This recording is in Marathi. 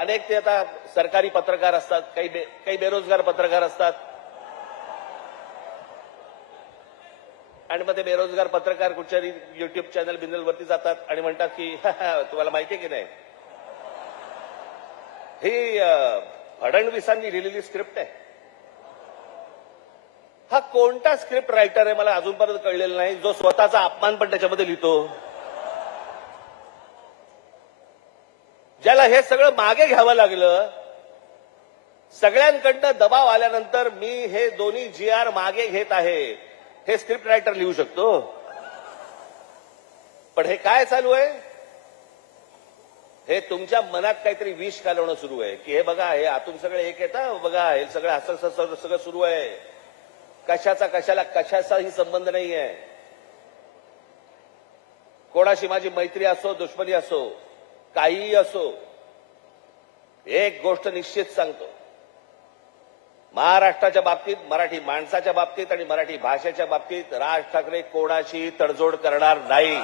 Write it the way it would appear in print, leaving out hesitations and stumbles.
अनेक ते आता सरकारी पत्रकार असतात, काही बेरोजगार पत्रकार असतात. आणि मग ते बेरोजगार पत्रकार कुठच्याही युट्यूब चॅनल बिनलवरती जातात आणि म्हणतात की तुम्हाला माहिती आहे की नाही, ही फडणवीसांनी लिहिलेली स्क्रिप्ट आहे. हा कोणता स्क्रिप्ट रायटर आहे मला अजूनपर्यंत कळलेला नाही, जो स्वतःचा अपमान पण त्याच्यामध्ये लिहितो, ज्याला हे सगळं मागे घ्यावं लागलं. सगळ्यांकडनं दबाव आल्यानंतर मी हे दोन्ही GR मागे घेत आहे, हे स्क्रिप्ट रायटर लिहू शकतो. पण हे काय चालू आहे, हे तुमच्या मनात काहीतरी विष घालवणं सुरू आहे की हे बघा, हे आतून सगळे एक येतं, बघा हे सगळं असं सगळं सुरू आहे. कशाचा कशाला कशाचाही संबंध नाही आहे. कोणाशी माझी मैत्री असो, दुश्मनी असो, काहीही असो, एक गोष्ट निश्चित सांगतो, महाराष्ट्राच्या बाबतीत, मराठी माणसाच्या बाबतीत आणि मराठी भाषेच्या बाबतीत राज ठाकरे कोणाशी तडजोड करणार नाही.